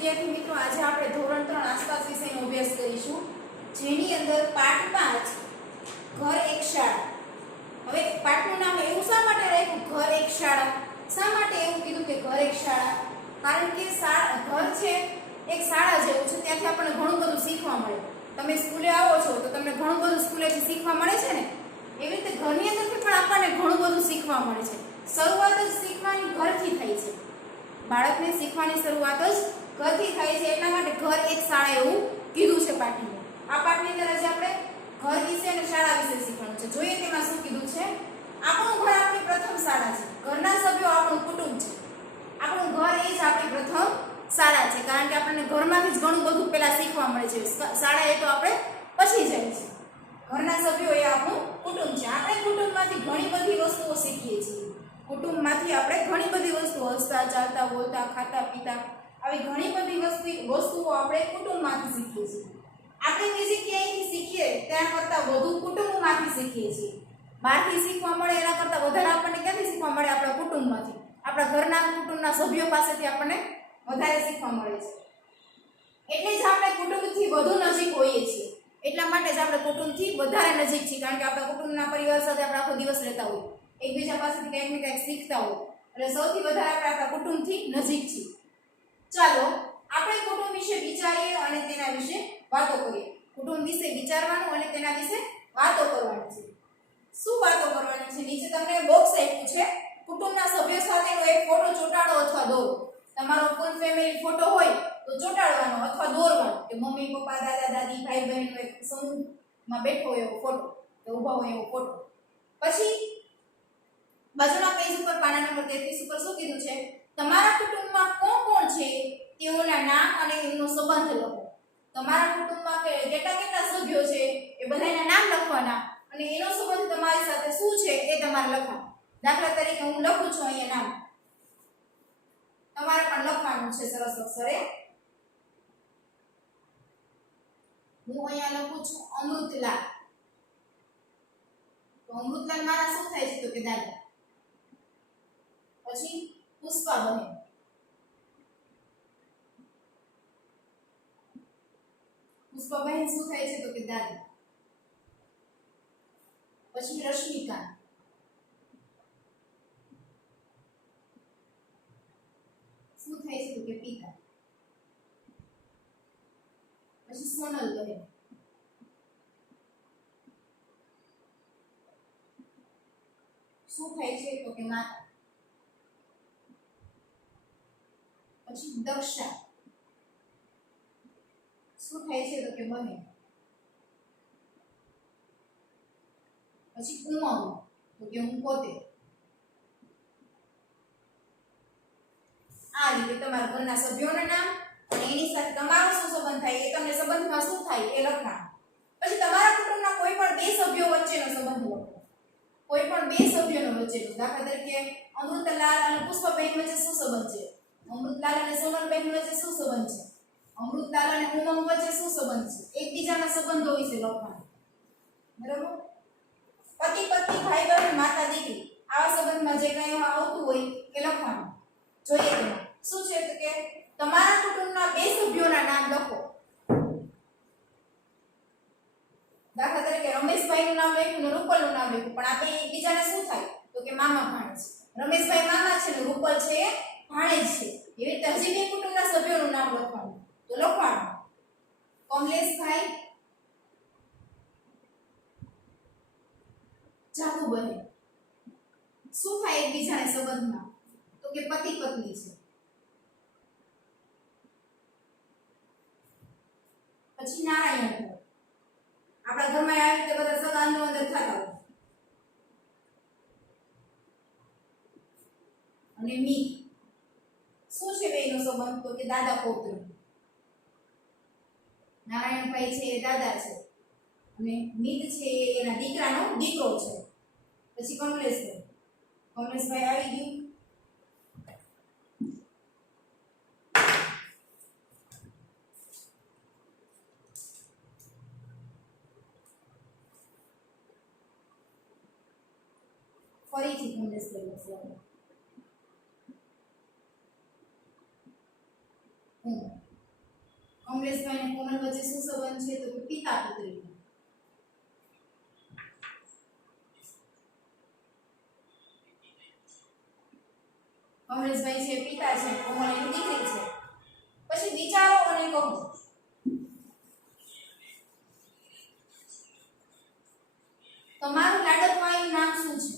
વિદ્યાર્થી મિત્રો, આજે આપણે ધોરણ 3 આસપાસ વિષયનો અભ્યાસ કરીશું, જેની અંદર પાઠ 5 ઘર એક શાળા. હવે પાઠનું નામ એવું શા માટે રાખ્યું ઘર એક શાળા? શા માટે એવું કીધું કે ઘર એક શાળા? કારણ કે ઘર છે એક શાળા જેવું છે, ત્યાંથી આપણને ઘણું બધું શીખવા મળે. તમે સ્કૂલે આવો છો તો તમને ઘણું બધું સ્કૂલેથી શીખવા મળે છે ને, એવી રીતે ઘરની અંદરથી પણ આપણને ઘણું બધું શીખવા મળે છે. શરૂઆત જ શીખવાની ઘરથી થાય છે. બાળકને શીખવાની શરૂઆત જ ઘરથી થાય છે, એટલા માટે ઘર એક શાળા એવું કીધું છે પાઠમાં. આ પાઠની અંદર આજે આપણે ઘર વિશે અને શાળા વિશે શીખવાનું છે. જોઈએ તેમાં શું કીધું છે. આપણું ઘર આપણી પ્રથમ શાળા છે. ઘરના સભ્યો આપણું કુટુંબ છે. આપણું ઘર એ જ આપણી પ્રથમ શાળા છે, કારણ કે આપણને ઘરમાંથી જ ઘણું બધું પહેલા શીખવા મળે છે. શાળા એ તો આપણે પછી જાય છે. ઘરના સભ્યો એ આપણું કુટુંબ છે. આપણે કુટુંબમાંથી ઘણી બધી વસ્તુઓ શીખીએ છીએ. કુટુંબમાંથી આપણે ઘણી બધી વસ્તુઓ, હસતા, ચાલતા, બોલતા, ખાતા, પીતા, આવી ઘણી બધી વસ્તુઓ આપણે કુટુંબમાંથી શીખીએ છીએ. આપણે બીજી ક્યાંયથી શીખીએ ત્યાં કરતાં વધુ કુટુંબમાંથી શીખીએ છીએ. બહારથી શીખવા મળે એના કરતાં વધારે આપણને ક્યાંથી શીખવા મળે? આપણા કુટુંબમાંથી. આપણા ઘરના કુટુંબના સભ્યો પાસેથી આપણને વધારે શીખવા મળે છે. એટલે જ આપણે કુટુંબથી વધુ નજીક હોઈએ છીએ. એટલા માટે જ આપણે કુટુંબથી વધારે નજીક છીએ, કારણ કે આપણા કુટુંબના પરિવાર સાથે આપણે આખો દિવસ રહેતા હોય, એકબીજા પાસેથી કંઈક ને કંઈક શીખતા હોય, એટલે સૌથી વધારે આપણે આપણા કુટુંબથી નજીક છીએ. ચાલો આપણે કુટુંબ વિશે વિચારીએ અને તેના વિશે વાતો કરીએ. કુટુંબ વિશે વિચારવાનું અને તેના વિશે વાતો કરવાની છે. શું વાતો કરવાની છે? નીચે તમને બોક્સ આપ્યું છે. કુટુંબના સભ્યો સાથેનો એક ફોટો ચોંટાડો અથવા દોરો. તમારો ફૂલ ફેમિલી ફોટો હોય તો ચોંટાડવાનો અથવા દોરવાનો, કે મમ્મી, પપ્પા, દાદા, દાદી, ભાઈ, બહેનનો એક સમૂહમાં બેઠો હોય એવો ફોટો, કે ઊભા હોય એવો ફોટો. પછી બાજુના પેજ ઉપર પાના નંબર 33 ઉપર શું કીધું છે? તમારા કુટુંબમાં કોણ કોણ છે તેઓના નામ અને એમનો સંબંધ લખો. તમારા કુટુંબમાં કેટલા સભ્યો છે એ બધાના નામ લખવાના અને એનો સંબંધ તમારી સાથે શું છે એ તમારે લખવાનું. દાખલા તરીકે હું લખું છું અહીંયા નામ, તમારે પણ લખવાનું છે સરસ અક્ષરે. હું અહીંયા લખું છું અમૃતલાલ. તો અમૃતલાલ મારા શું થાય છે? તો કે દાદા. પછી પુષ્પાબહેન. પુષ્પાબહેન શું થાય છે? તો કે દાદી. પછી રશ્મિકા. શું થાય છે? તો કે પિતા. પછી સોનલ બહેન. શું થાય છે? તો કે માતા. પછી દક્ષા. શું થાય છે? તો કે બહેન. પછી ઉમંગ, તો કે હું પોતે. આ રીતે તમારા ઘરના સભ્યોના નામ અને એની સાથે તમારો શું સંબંધ થાય, એ તમને સંબંધમાં શું થાય એ લખવાનું. પછી તમારા કુટુંબના કોઈ પણ બે સભ્યો વચ્ચેનો સંબંધ લખો. કોઈ પણ બે સભ્યોનો વચ્ચેનો. દાખલા તરીકે અમૃતલાલ અને પુષ્પાબહેન વચ્ચે શું સંબંધ છે? અમૃતલાલ અને સોનલબહેન વચ્ચે શું સંબંધ છે? અમૃતલાલ અને ઉમંગ વચ્ચે શું સંબંધ છે? એકબીજાના સંબંધો વિશે લખવાનું. બરાબર? પતિ પત્ની, ભાઈ બહેન, માતા દીકરી, આવા સંબંધમાં જે કંઈ આવતું હોય એ લખવાનું. જોઈએ તેમાં શું છે? તો કે તમારા કુટુંબના બે સભ્યોના નામ લખો. દાખલા તરીકે રમેશભાઈનું નામ લખ્યું ને રૂપલનું નામ લખ્યું, પણ આ બે એકબીજાને શું થાય? તો કે મામા ભાણેજ. રમેશભાઈ મામા છે ને રૂપલ છે એ ભાણેજ છે. એવી રીતે હજી બે કુટુંબના સભ્યોનું નામ લખવાનું. તો લખવાનું કમલેશભાઈ, જાગુબહેન. શું થાય એકબીજાને સંબંધમાં? તો કે પતિ પત્ની છે. પછી નારાયણ. આપણા ઘરમાં આવી રીતે બધા સગાનો અંદર થતા હોય. અને મી. શું છે બેનો સંબંધ? તો કે દાદા પૌત્ર. નારાયણભાઈ છે એ દાદા છે અને મિત છે એના દીકરાનો દીકરો છે. પછી કમલેશભાઈ. કમલેશભાઈ આવી ગયું. ફરીથી કમલેશભાઈ લખવાનું. કમલેશભાઈ અને કોમલ વચ્ચે શું સંબંધ છે? તો કે પિતા પુત્રીનો. કમલેશભાઈ છે પિતા છે, કોમલ એની દીકરી છે. પછી વિચારો અને કહો. તમારું લાડકવાયું નામ શું છે?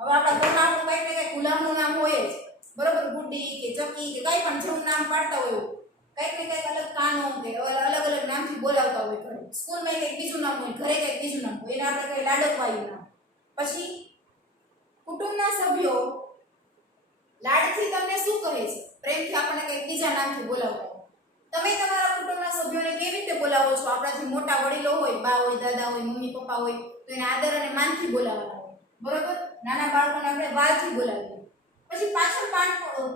હવે આપણા ઘરમાં આપણું કઈ ને કઈ ગુલામનું નામ હોય જ, બરોબર? ગુડ્ડી કે ચકી કે કઈ પણ જેવું નામ પાડતા હોય કઈક ને કઈક અલગ કાનો કે અલગ અલગ નામથી બોલાવતા હોય ઘરે. સ્કૂલમાં કઈક બીજું નામ હોય, ઘરે કઈક બીજું નામ હોય, એને આપણે કઈ લાડકવાયું નામ. પછી કુટુંબના સભ્યો લાડથી તમને શું કહે છે? પ્રેમથી આપણને કઈક બીજા નામથી બોલાવતા હોય. તમે તમારા કુટુંબના સભ્યોને કેવી રીતે બોલાવો છો? આપણાથી મોટા વડીલો હોય, બા હોય, દાદા હોય, મમ્મી પપ્પા હોય, તો એને આદર અને માનથી બોલાવવાના હોય, બરોબર? નાના બાળકોને આપણે વાલથી બોલાવીએ. પછી પાછળ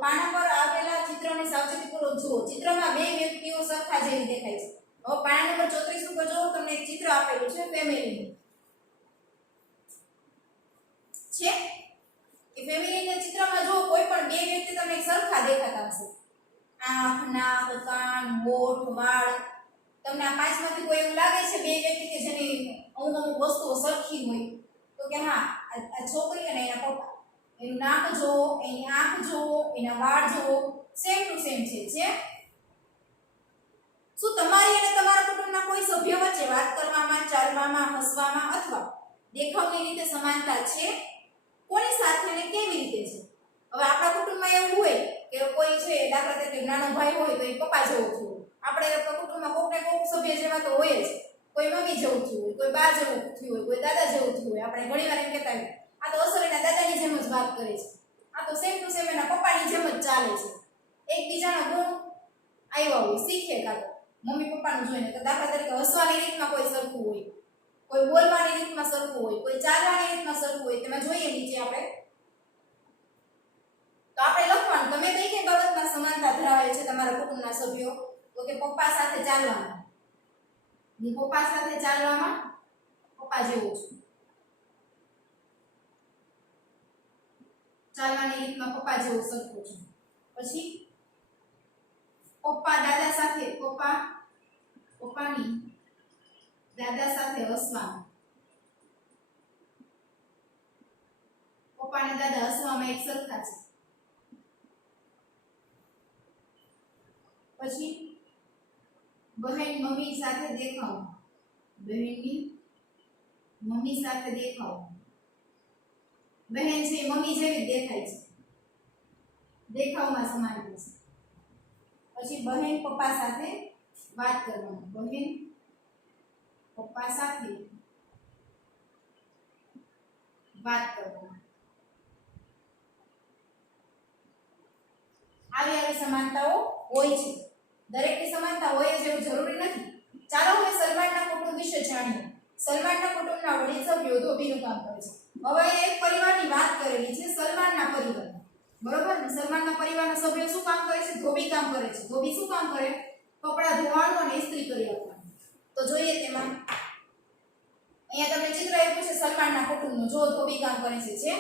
પાના પર આવેલા ચિત્રને સાવચેતીપૂર્વક જુઓ. ચિત્રમાં બે વ્યક્તિઓ સરખા જેવી દેખાય છે. હવે પાના નંબર 34 ઉપર જુઓ, તમને એક ચિત્ર આપેલું છે ફેમિલીનું છે. એ ફેમિલીના ચિત્રમાં જુઓ, કોઈ પણ બે વ્યક્તિ તમને સરખા દેખાતા હશે. આંખ, નાક, કાન, હોઠ, વાળ. તમને આ પાંચમાંથી કોઈ એવું લાગે છે બે વ્યક્તિ કે જેની અમુક વસ્તુઓ સરખી હોય? તો કે હા, આ છોકરી અને એના પપ્પા. એનું નાક જોવો, એની આંખ જોવો, એના વાળ જોવો, સેમ ટુ સેમ છે. શું તમારી અને તમારા કુટુંબના કોઈ સભ્ય વચ્ચે વાત કરવામાં, ચાલવામાં, હસવામાં અથવા દેખાવની રીતે સમાનતા છે? કોની સાથે અને કેવી રીતે છે? હવે આપણા કુટુંબમાં એવું હોય કે કોઈ છે, દાખલા તરીકે નાનો ભાઈ હોય તો એ પપ્પા જેવો થયો. આપણે કુટુંબમાં કોક ને કોક સભ્ય જેવા તો હોય જ. કોઈ મમ્મી જેવું થયું હોય, કોઈ બા જેવું થયું હોય, કોઈ દાદા જેવું થયું હોય. આપણે ઘણીવાર એમ કહેતા હોય આ તો અસર એના દાદાની જેમ જ વાત કરે છે, આ તો સેમ ટુ સેમ એના પપ્પાની જેમ જ ચાલે છે. એકબીજાના ગુણ આવ્યા હોય, શીખે કાતો મમ્મી પપ્પાનું જોઈને. તો દાખલા તરીકે હસવાની રીતમાં કોઈ સરખું હોય, કોઈ બોલવાની રીતમાં સરખું હોય, કોઈ ચાલવાની રીતમાં સરખું હોય. તેમાં જોઈએ નીચે આપણે, તો આપણે લખવાનું તમે કઈ કઈ બાબતમાં સમાનતા ધરાવે છે તમારા કુટુંબના સભ્યો? તો કે પપ્પા સાથે ચાલવામાં, પપ્પા સાથે ચાલવામાં પપ્પા જેવું છું. ચાલવાની રીતમાં પપ્પા જેવું સરખું છું. પછી પપ્પા દાદા સાથે, પપ્પાની દાદા સાથે હસવાનું. પપ્પા અને દાદા હસવામાં એક સરખા છે. પછી બહેન મમ્મી સાથે દેખાવ, બહેનની મમ્મી સાથે દેખાવ. બહેન છે મમ્મી જેવી દેખાય છે, દેખાવમાં સમાન છે. પછી બહેન પપ્પા સાથે વાત કરવાનું, બહેન પપ્પા સાથે વાત કરવાનું. આવી સમાનતાઓ હોય છે. દરેકની સમાનતા હોય જ એવું જરૂરી નથી. ચાલો હવે સલમાનના કુટુંબ વિશે જાણીએ. સલમાનના કુટુંબના વડીલ સભ્યો ધોબીનું કામ કરે છે. હવે એક પરિવારની વાત કરેલી છે, સલમાનના પરિવાર, બરોબર ને? સલમાનના પરિવારના સભ્યો શું કામ કરે છે? ધોબી કામ કરે છે. ધોબી શું કામ કરે? કપડા ધોવાનું અને ઇસ્ત્રી કરી આપવાનું. તો જોઈએ તેમાં અહીંયા તમને ચિત્ર આપ્યું છે સલમાનના કુટુંબનું. જો ધોબી કામ કરે છે.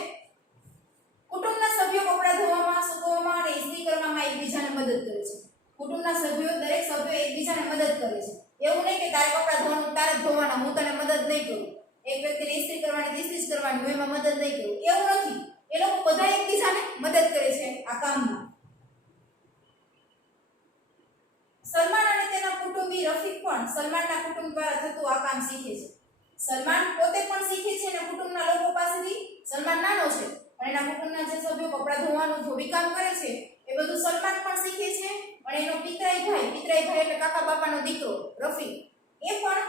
કુટુંબના સભ્યો કપડા ધોવામાં, સૂકવવામાં અને ઇસ્ત્રી કરવામાં એકબીજાને મદદ કરે છે. કુટુંબના સભ્યો, દરેક સભ્યો એકબીજાને મદદ કરે છે. એવું નહીં કે તારે કપડા ધોવાનું તારે જ ધોવાના, હું તને મદદ નહીં કરું. એક વ્યક્તિને ઇસ્ત્રી કરવાની ઇસ્ત્રી જ કરવાની, હું એમાં મદદ નહીં કરું, એવું નથી. એ લોકો બધા એકબીજાને મદદ કરે છે આ કામમાં. સલમાન અને તેના કુટુંબી રફીક પણ સલમાનના કુટુંબ દ્વારા થતું આ કામ શીખે છે. સલમાન પોતે પણ શીખે છે અને કુટુંબના લોકો પાસેથી, સલમાન નાનો છે અને એના કુટુંબના જે સભ્યો કપડા ધોવાનું, ધોબી કામ કરે છે, એ બધું સલમાન પણ શીખે છે. અને એનો પિતરાઈ ભાઈ એટલે કાકા બાપાનો દીકરો રફીક, એ પણ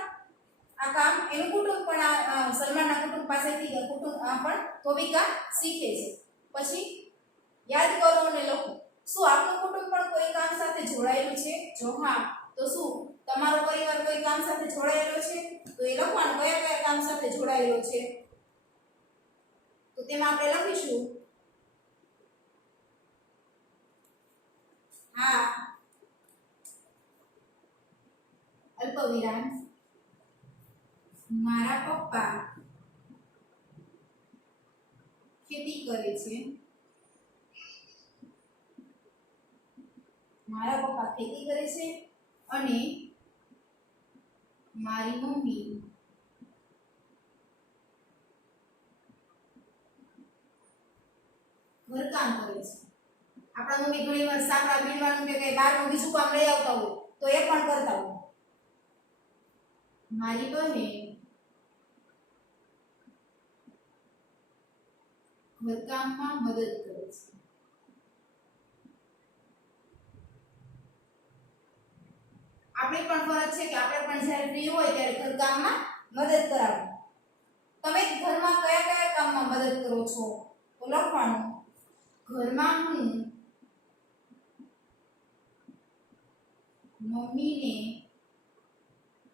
આ કામ, એનું કુટુંબ પણ આ સલમાનના કુટુંબ પાસેથી પણ ધોબી કામ શીખે છે. પછી યાદ કરો અને લખો. શું આપણું કુટુંબ પણ કોઈ કામ સાથે જોડાયેલું છે? જો હા, તો શું તમારો પરિવાર કોઈ કામ સાથે જોડાયેલો છે? તો એ લખવાનું કયા કયા કામ સાથે જોડાયેલો છે. તો તેમાં આપણે લખીશું હા અલ્પવિરામ મારા પપ્પા ખેતી કરે છે. મારા પપ્પા ખેતી કરે છે અને મારી મમ્મી ઘરકામ કરે છે. આપણા મમ્મી ઘણીવાર સાકડા બીણવાનું કે કઈ બહારનું બીજું કામ લઈ આવતા હોય તો એ પણ કરતા હોય. મારી બહેન ઘરકામમાં મદદ કરે છે. આપણી પણ ફરજ છે કે આપણે પણ જ્યારે ફ્રી હોય ત્યારે ઘરકામમાં મદદ કરાવો. તમે ઘરમાં કયા કયા કામમાં મદદ કરો છો તો લખવાનું ઘરમાં હું મમ્મીને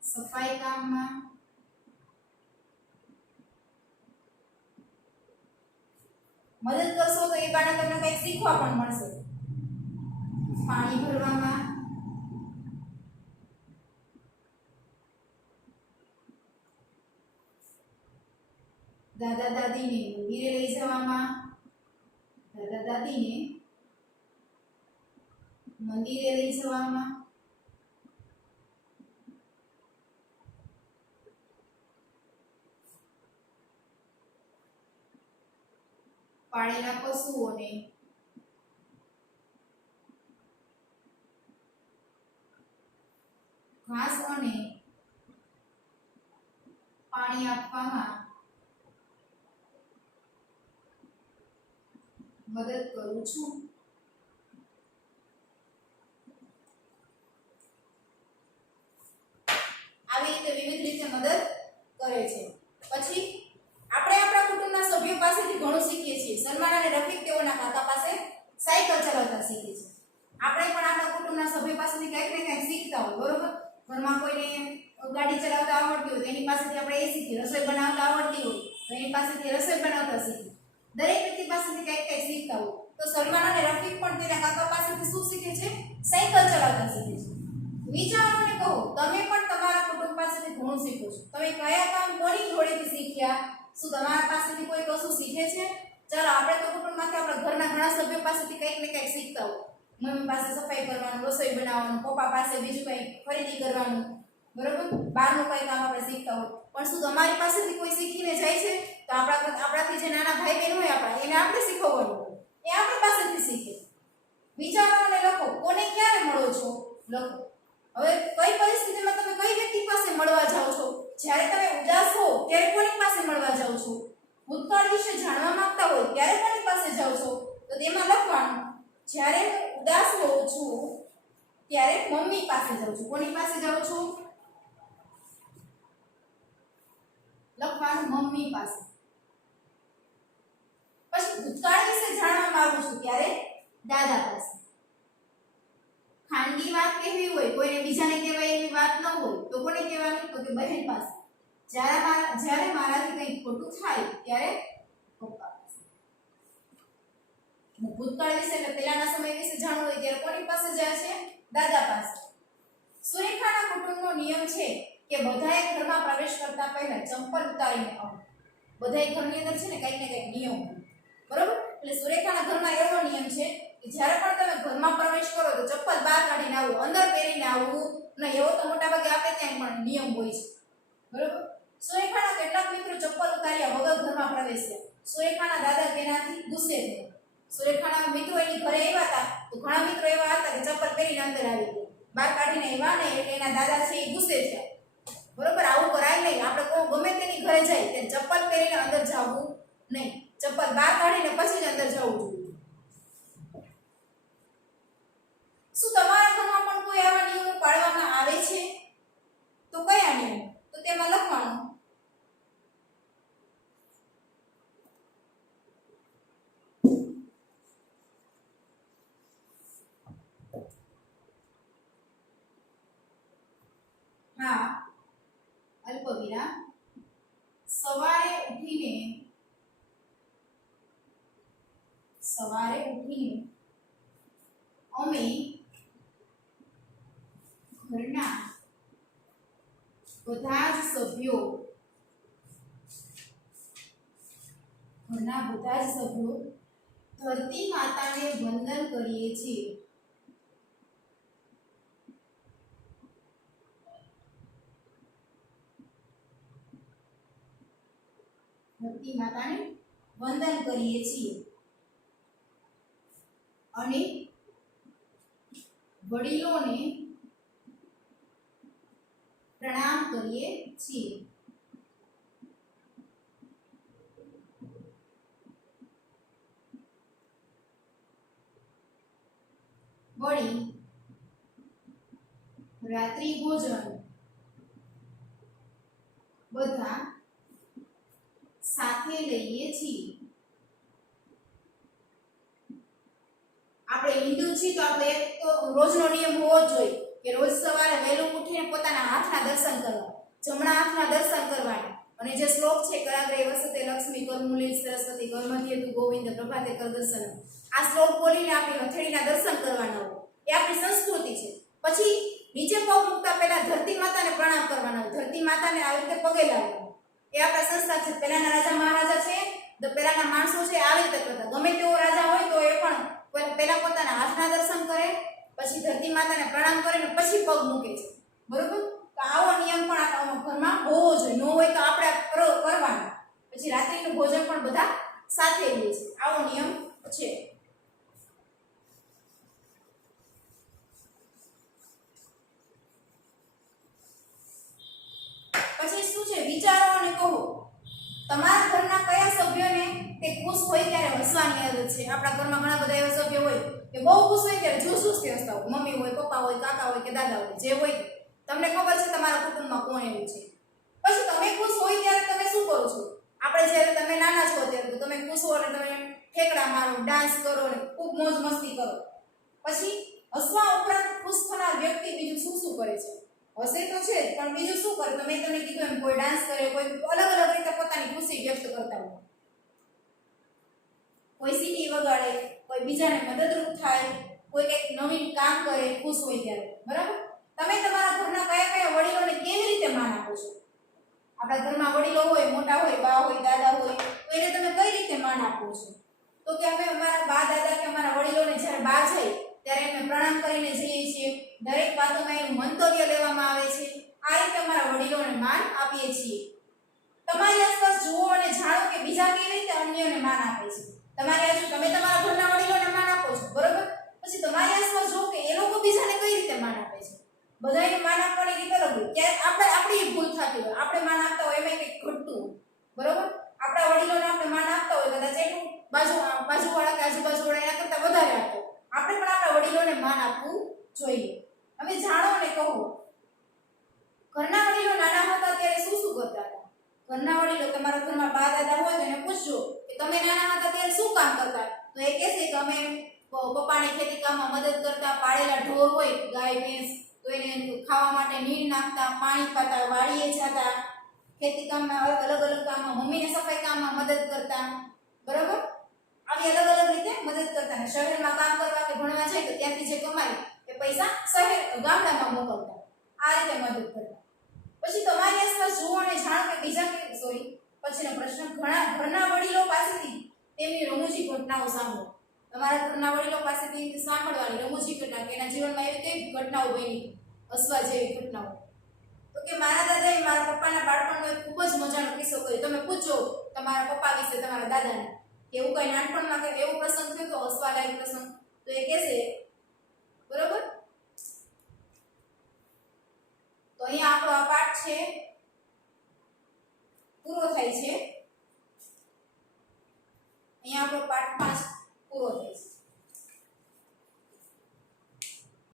સફાઈ કામમાં મદદ કરશો તો એ બાને તમને કંઈક શીખવા પણ મળશે. પાણી ભરવામાં દાદા દાદીને મંદિરે લઈ જવામાં દાદા દાદીને મંદિરે લઈ જવામાં પાળેલા પશુઓને ઘાસ અને પાણી આપવામાં મદદ કરું છું. આવી રીતે વિવિધ રીતે મદદ કરે છે. પછી આપણે આપણા કુટુંબના સભ્યો પાસેથી ઘણું શીખીએ છીએ. સલમાન અને રફીક તેઓના કાકા પાસે સાયકલ ચલાવતા શીખે છે. આપણે પણ આપણા કુટુંબના સભ્ય પાસેથી કંઈક ને કંઈક શીખતા હોય, બરોબર? ઘરમાં કોઈને ગાડી ચલાવતા આવડતી હોય તો એની પાસેથી આપણે એ શીખીએ. રસોઈ બનાવતા આવડતી હોય તો એની પાસેથી રસોઈ બનાવતા શીખીએ. દરેક વ્યક્તિ પાસેથી કંઈક કંઈક શીખતા હોય. તો સલમાન અને રફીક પણ તેના કાકા પાસેથી શું શીખે છે? સાયકલ ચલાવતા શીખે છે. વિચારો અને કહો, તમે પણ તમારા કુટુંબ પાસેથી ઘણું શીખો છો. તમે કયા કામ કોની જોડેથી શીખ્યા? શું તમારા પાસેથી કોઈ કશું શીખે છે? ચાલો, આપણે તો કુટુંબમાંથી આપણા ઘરના ઘણા સભ્યો પાસેથી કંઈક ને કંઈક શીખતા હોય. મમ્મી પાસે સફાઈ કરવાનું, રસોઈ બનાવવાનું, પપ્પા પાસે બીજું કંઈ ખરીદી કરવાનું, બરોબર? બહારનું કંઈ કામ આપણે શીખતા હોય. પણ શું તમારી પાસેથી કોઈ શીખીને જાય છે? તો આપણાથી જે નાના ભાઈ બહેન હોય આપણા, એને આપણે શીખવવાનું હોય. એ આપણી પાસેથી શીખે. વિચારો અને લખો, કોને ક્યારે મળો છો? લખો. હવે કઈ પરિસ્થિતિમાં તમે કઈ વ્યક્તિ પાસે મળવા જાઓ છો? જ્યારે તમે ઉદાસ હો ત્યારે કોની પાસે મળવા જાઓ છો? ભૂતકાળ વિશે જાણવા માંગતા હોય ત્યારે કોની પાસે જાઓ છો? તો તેમાં લખવાનું જ્યારે હું ઉદાસ હોઉં છું ત્યારે મમ્મી પાસે જાઉં છું. કોની પાસે જાઉં છું? લખવાનું મમ્મી પાસે. પછી ભૂતકાળ વિશે જાણવા માંગુ છું ત્યારે દાદા પાસે. ખાનગી વાત કહેવી હોય, કોઈને બીજાને કહેવાય એવી વાત ન હોય તો કોને કહેવાની? તો કે બહેન પાસે. જ્યારે મારાથી કંઈ ખોટું થાય ત્યારે પપ્પા પાસે. ભૂતકાળ વિશે એટલે પહેલાના સમય વિશે જાણવું હોય ત્યારે કોની પાસે જાય છે? દાદા પાસે. સુરેખાના કુટુંબનો નિયમ છે કે બધાએ ઘરમાં પ્રવેશ કરતા પહેલા ચંપલ ઉતારીને આવવું. બધાએ ઘરની અંદર છે ને કંઈક ને કંઈક નિયમ હોય, બરોબર? એટલે સુરેખાના ઘરમાં એવો નિયમ છે કે જ્યારે પણ તમે ઘરમાં પ્રવેશ કરો તો ચપ્પલ બહાર કાઢીને આવવું, અંદર પહેરીને આવવું નહીં. એવો તો મોટાભાગે આપણે ત્યાં પણ નિયમ હોય છે, બરોબર? સુરેખાના કેટલાક મિત્રો ચપ્પલ ઉતાર્યા વગર ઘરમાં પ્રવેશ્યા. સુરેખાના દાદા તેનાથી ગુસ્સે થયા. સુરેખાના મિત્રો એની ઘરે આવ્યા હતા તો ઘણા મિત્રો એવા હતા કે ચપ્પલ પહેરીને અંદર આવી ગયા, બહાર કાઢીને આવ્યા ને એટલે એના દાદા છે એ ગુસ્સે થયા. બરોબર? આવું કરાય નહીં. આપણે ગમે તેની ઘરે જાય ત્યારે ચપ્પલ પહેરીને અંદર જવું નહીં. ચપ્પલ બહાર કાઢીને પછી જ અંદર જવું જોઈએ. શું તમારા ઘરમાં પણ કોઈ આવા નિયમો પાળવામાં આવે છે? તો કયા નિયમો? તો તેમાં લખવાનું હા અલ્પવિરામ સવારે ઉઠીને અમે ઘરના બધા જ સભ્યો ધરતી માતાને વંદન કરીએ છીએ. ધરતી માતાને વંદન કરીએ છીએ અને વડીલોને પ્રણામ કરીએ છીએ. વળી રાત્રિ ભોજન બધા સાથે લઈએ છીએ. આપણે હિન્દુ છીએ તો આપણે એક તો રોજનો નિયમ હોવો જ જોઈએ કે રોજ સવારે વહેલું ઉઠીને પોતાના હાથના દર્શન કરવા, જમણા હાથના દર્શન કરવાના. અને જે શ્લોક છે કરાગ્રે વસતે લક્ષ્મી કરમૂલે સરસ્વતી કર્મધ્યે તુ ગોવિંદ પ્રભાતે કર દર્શન, આ શ્લોક બોલીને આપણી હથેળીના દર્શન કરવાના હોય. એ આપણી સંસ્કૃતિ છે. પછી નીચે પગ મૂકતા પહેલા ધરતી માતાને પ્રણામ કરવાના હોય. ધરતી માતાને આવી રીતે પગે લાગવાના. એ આપણા સંસ્કાર છે. પહેલાના રાજા મહારાજા છે તો પહેલાના માણસો છે આવી રીતે કરતા. ગમે તેવો રાજા હોય તો એ પણ પહેલા પોતાના હાથના દર્શન કરે, પછી ધરતી માતાને પ્રણામ કરે ને પછી પગ મૂકે છે. બરોબર? તો આવો નિયમ પણ આપણા ઘરમાં હોવો જોઈએ. ન હોય તો આપણે કરવાનો. પછી રાત્રિનું ભોજન પણ બધા સાથે લે છે. આવો નિયમ છે. પછી શું છે? વિચારો અને કહો. તમારા ઘરના કયા સભ્યોને તે ખુશ હોય ત્યારે હસવાની આદત છે? આપણા ઘરમાં ઘણા બધા એવા સભ્યો હોય કે બહુ ખુશ હોય ત્યારે જોશ-જોશથી હસતા હોય. મમ્મી હોય, પપ્પા હોય, કાકા હોય કે દાદા હોય, જે હોય તમને ખબર છે તમારા કુટુંબમાં કોણ એવું છે. પછી તમે ખુશ હોય ત્યારે તમે શું કરો છો? આપણે જ્યારે તમે નાના છો ત્યારે તો તમે ખુશ હો અને તમે ઠેકડા મારો, ડાન્સ કરો ને ખૂબ મોજ મસ્તી કરો. પછી હસવા ઉપરાંત ખુશ થનાર વ્યક્તિ બીજું શું શું કરે છે? હસે તો છે પણ બીજું શું કરે? તો મેં તમને કીધું એમ કોઈ ડાન્સ કરે, કોઈ અલગ અલગ રીતે પોતાની ખુશી વ્યક્ત કરતા હોય. કોઈ સીટી વગાડે, કોઈ બીજાને મદદરૂપ થાય, કોઈ કંઈક નવીન કામ કરે ખુશ હોય ત્યારે. બરાબર? તમે તમારા ઘરના કયા કયા વડીલોને કેવી રીતે માન આપો છો? આપણા ઘરમાં વડીલો હોય, મોટા હોય, બા હોય, દાદા હોય, તો એને તમે કઈ રીતે માન આપો છો? તો કે અમે અમારા બા દાદા કે અમારા વડીલોને જ્યારે બહાર જાય ત્યારે એમને પ્રણામ કરીને જઈએ છીએ. દરેક વાતોમાં એનું મંતવ્ય લેવામાં આવે છે. આ રીતે અમારા વડીલોને માન આપીએ છીએ. તમારી આસપાસ જુઓ અને જાણો કે બીજા કેવી રીતે અન્યને માન આપે છે. તમારી આજુ તમે તમારા ઘરના વડીલોને માન આપો છો, બરોબર? પછી તમારી આસપાસ જુઓ કે એ લોકો બીજાને કઈ રીતે માન આપે છે. બધાને માન આપવાની રીત અલગ હોય. ક્યારેક આપણી ભૂલ થતી હોય, આપણે માન આપતા હોય એમાં કંઈક ઘટતું હોય, બરોબર? આપણા વડીલોને આપણે માન આપતા હોય કદાચ એટલું બાજુવાળા કે આજુબાજુવાળા એના કરતાં વધારે આપતા હોય. આપણે પણ આપણા વડીલોને માન આપવું જોઈએ. હવે જાણો અને કહો. ઘરના વડીલો નાના હતા ત્યારે શું શું કરતા હતા? ઘરના વડીલો, તમારા ઘરમાં બા દાદા હોય તો એને પૂછજો કે તમે નાના હતા ત્યારે શું કામ કરતા? તો એ કહેશે કે અમે પપ્પાની ખેતી કામમાં મદદ કરતા, પાળેલા ઢોર હોય ગાય ભેંસ તો એને ખાવા માટે નીણ નાખતા, પાણી પાતા, વાડીએ જતા, ખેતી કામમાં અલગ અલગ કામમાં, મમ્મીને સફાઈ કામમાં મદદ કરતા. બરાબર? આવી અલગ અલગ રીતે મદદ કરતા. શહેરમાં કામ કરવા કે ભણવા જાય તો ત્યાંથી જે કમાય એ પૈસા ગામડામાં મોકલતા. આ રીતે મદદ કરતા. પછી તમારી આસપાસ જુઓ અને જાણો કે બીજા કે પછીનો પ્રશ્ન, ઘરના વડીલો પાસેથી તેમની રમૂજી ઘટનાઓ સાંભળો. તમારા ઘરના વડીલો પાસેથી સાંભળવાની રમૂજી ઘટના કે એના જીવનમાં એવી કઈ ઘટનાઓ બની, હસવા જેવી ઘટનાઓ. તો કે મારા દાદાએ મારા પપ્પાના બાળપણનો એક ખૂબ જ મજાનો કિસ્સો કર્યો. તમે પૂછો તમારા પપ્પા વિશે તમારા દાદાને કે એવું કઈ નાનપણમાં કઈ એવો પ્રસંગ થયો તો હસવા લાયક પ્રસંગ, તો એ કહેશે. બરોબર? તો અહીંયા આપણો આ પાઠ છે પૂરો થાય છે. અહીંયા આપણો પાઠ 5 પૂરો થાય છે.